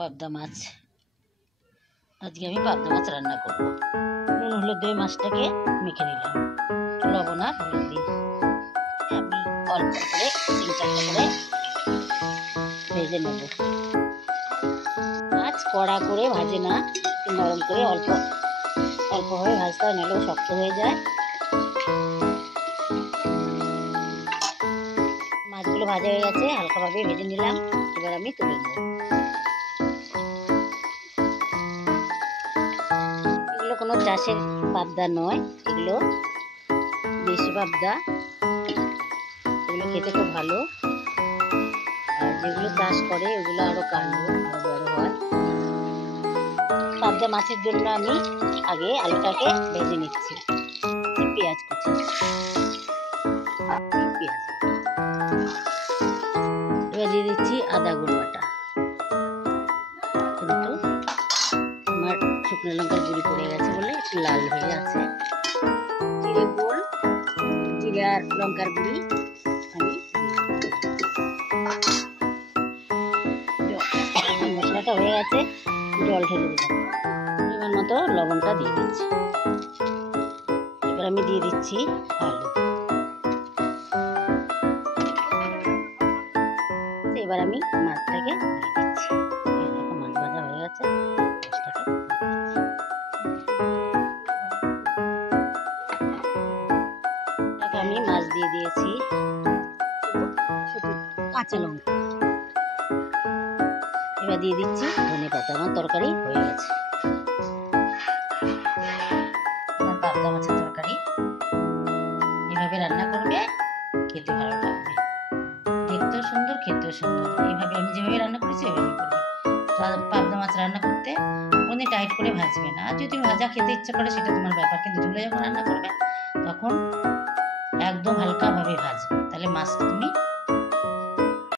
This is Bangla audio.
পাবদা মাছ। আজকে আমি পাবদা মাছ রান্না করব। নুন হলুদ দিয়ে মাছটাকে মেখে নিলাম, লবণ আর হলুদ দিয়ে আমি অল্প করে 3-4টা করে ভেজে নেব। মাছ কড়া করে ভাজে না, নরম করে অল্প অল্পভাবে ভাজতে হয়, নাহলেও শক্ত হয়ে যায়। মাছগুলো ভাজা হয়ে গেছে, হালকাভাবে ভেজে নিলাম। এবার আমি তুলে নেব। এগুলো কোনো চাষের পাবদা নয়, এগুলো দেশি পাবদা। এগুলো খেতে খুব ভালো, আর যেগুলো চাষ করে ওগুলো আরো কালো, আরো বড় হয়। পাবদা মাছের জন্য আমি আগে আলুটাকে ভেজে নিচ্ছি। পেঁয়াজ কুচি, এবার দিয়ে দিচ্ছি আদা গুঁড়ো বাটা, কিন্তু আমার শুকনো লঙ্কার গুঁড়ি পড়ে গেছে বলে একটু লাল হয়ে আছে। জিরে গুঁড়, জিরে আর লঙ্কার গুঁড়ি আমি মশলাটা হয়ে গেছে, জল ঢেলে দিলাম। পরিমাণ মতো লবণটা দিয়ে দিচ্ছি। এবার আমি দিয়ে দিচ্ছি আলু। এবার আমি মাছটাকে দিয়ে দিচ্ছি। দেখো মাছ ভাজা হয়ে গেছে, আমি মাছ দিয়ে দিয়েছি, কাঁচা লঙ্কা। এবার দিয়ে দিচ্ছি ধনেপাতা। আমার তরকারি হয়ে গেছে। আমার পাবদা মাছের তরকারি এভাবে রান্না করবে, খেতে ভালো লাগবে, দেখতেও সুন্দর, খেতেও সুন্দর। এইভাবে আমি যেভাবে রান্না করেছি ওইভাবে করবে। পাবদা মাছ রান্না করতে কোনো টাইট করে ভাজবে না। আর যদি ভাজা খেতে ইচ্ছে করে সেটা তোমার ব্যাপার, কিন্তু ঝোলে যখন রান্না করবে তখন একদম হালকাভাবে ভাজবে, তাহলে মাছটা তুমি